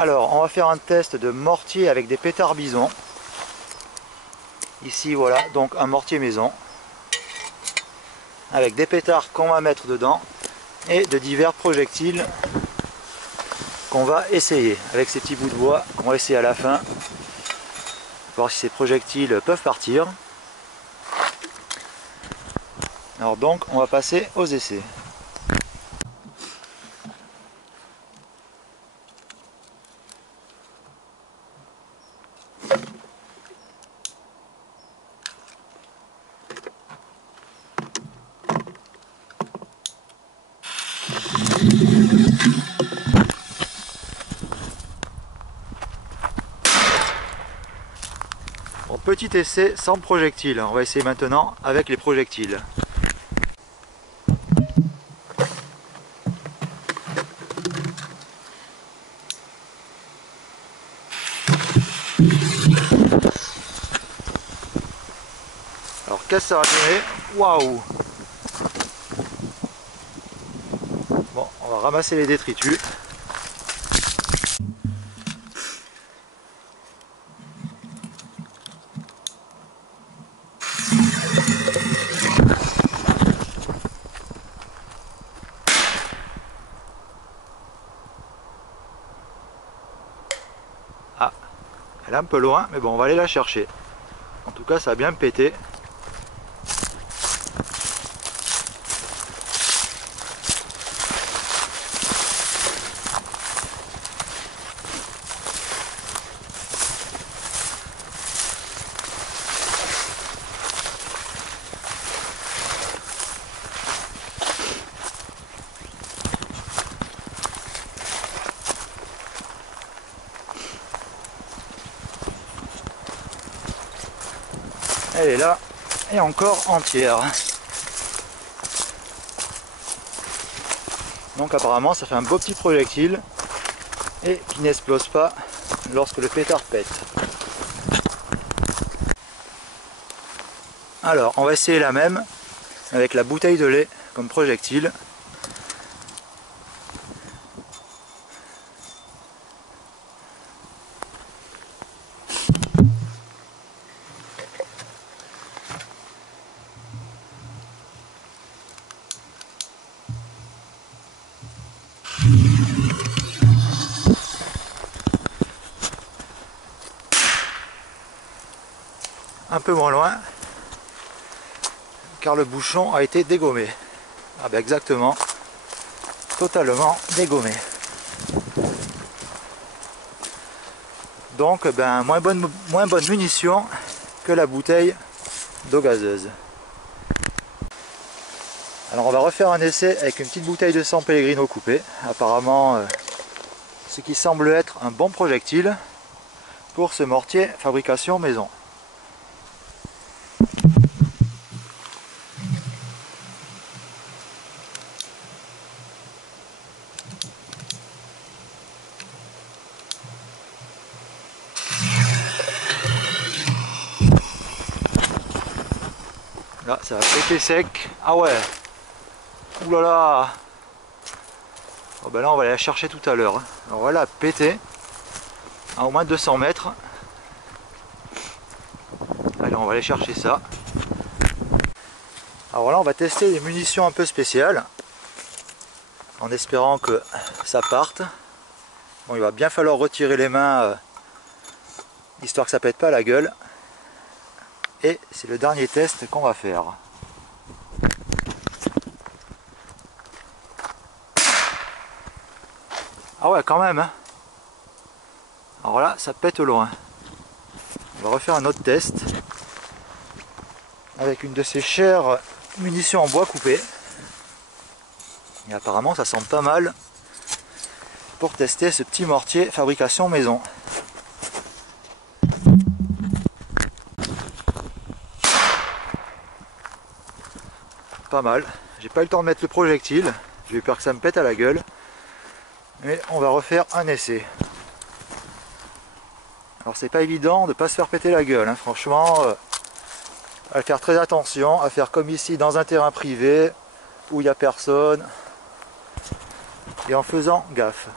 Alors, on va faire un test de mortier avec des pétards bison. Ici, voilà, donc un mortier maison. Avec des pétards qu'on va mettre dedans. Et de divers projectiles qu'on va essayer. Avec ces petits bouts de bois qu'on va essayer à la fin. Voir si ces projectiles peuvent partir. Alors donc, on va passer aux essais. Bon, petit essai sans projectile. On va essayer maintenant avec les projectiles. Alors qu'est-ce que ça va donner? Waouh! Bon, on va ramasser les détritus. Ah, elle est un peu loin, mais bon, on va aller la chercher. En tout cas, ça a bien pété. Elle est là, et encore entière. Donc apparemment ça fait un beau petit projectile et qui n'explose pas lorsque le pétard pète. Alors on va essayer la même avec la bouteille de lait comme projectile. Un peu moins loin car le bouchon a été dégommé. Ah ben exactement, totalement dégommé. Donc ben moins bonne munition que la bouteille d'eau gazeuse. Alors on va refaire un essai avec une petite bouteille de San Pellegrino coupée. Apparemment ce qui semble être un bon projectile pour ce mortier fabrication maison. Là ça va péter sec. Ah ouais. Ouh là là. Oh ben là on va aller la chercher tout à l'heure. Alors voilà, pété à au moins 200 mètres. Allez, on va aller chercher ça. Alors là on va tester des munitions un peu spéciales en espérant que ça parte. Bon, il va bien falloir retirer les mains histoire que ça pète pas la gueule. Et c'est le dernier test qu'on va faire. Ah ouais, quand même hein. Alors là ça pète loin. On va refaire un autre test avec une de ces chères munitions en bois coupé. Et apparemment ça sent pas mal pour tester ce petit mortier fabrication maison. Pas mal. J'ai pas eu le temps de mettre le projectile. J'ai eu peur que ça me pète à la gueule. Mais on va refaire un essai. Alors c'est pas évident de pas se faire péter la gueule, hein. Franchement, à faire très attention, à faire comme ici dans un terrain privé où il n'y a personne et en faisant gaffe.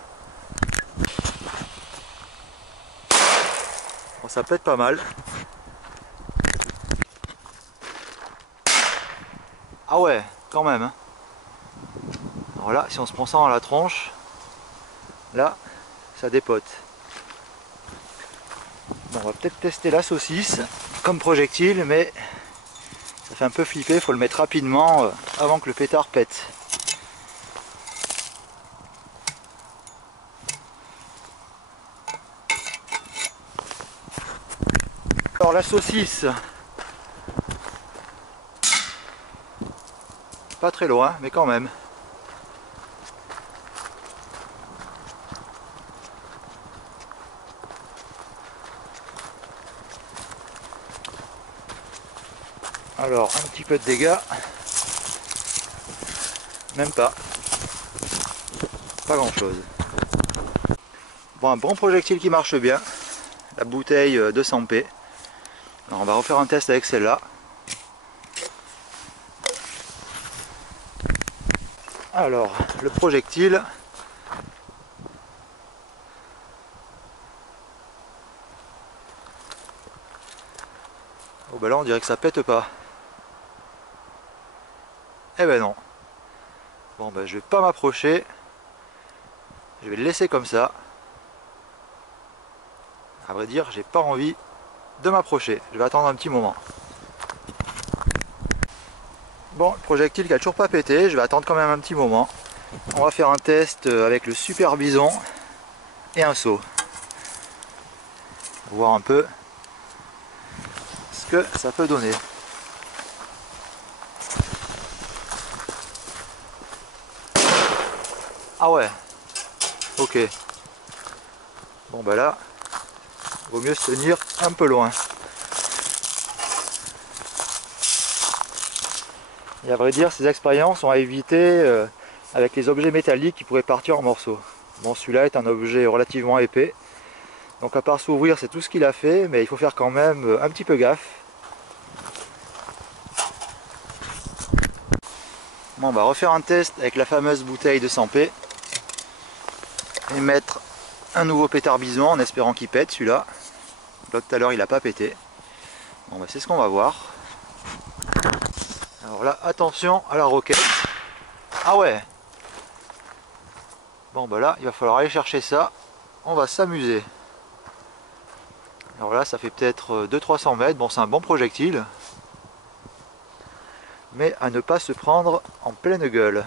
ça pète pas mal. Ah ouais, quand même. Hein. Alors là, si on se prend ça dans la tronche, là, ça dépote. Bon, on va peut-être tester la saucisse comme projectile, mais ça fait un peu flipper, il faut le mettre rapidement avant que le pétard pète. Alors la saucisse, pas très loin, mais quand même. Alors un petit peu de dégâts, même pas grand chose. Bon, un bon projectile qui marche bien, la bouteille 200p. Alors on va refaire un test avec celle-là. Alors le projectile, oh ben là on dirait que ça pète pas. Eh ben non. Bon ben je vais pas m'approcher, je vais le laisser comme ça. À vrai dire, j'ai pas envie de m'approcher, je vais attendre un petit moment. Bon, le projectile qui a toujours pas pété, je vais attendre quand même un petit moment. On va faire un test avec le Super Bison et un seau. Voir un peu ce que ça peut donner. Ah ouais, ok. Bon bah là, vaut mieux se tenir un peu loin. Et à vrai dire, ces expériences ont à éviter avec les objets métalliques qui pourraient partir en morceaux. Bon, celui-là est un objet relativement épais. Donc à part s'ouvrir, c'est tout ce qu'il a fait, mais il faut faire quand même un petit peu gaffe. Bon, on va refaire un test avec la fameuse bouteille de 100p. Et mettre un nouveau pétard bison en espérant qu'il pète celui-là. L'autre tout à l'heure il n'a pas pété. Bon bah c'est ce qu'on va voir. Alors là attention à la roquette. Ah ouais. Bon bah là il va falloir aller chercher ça. On va s'amuser. Alors là ça fait peut-être 200-300 mètres. Bon c'est un bon projectile. Mais à ne pas se prendre en pleine gueule.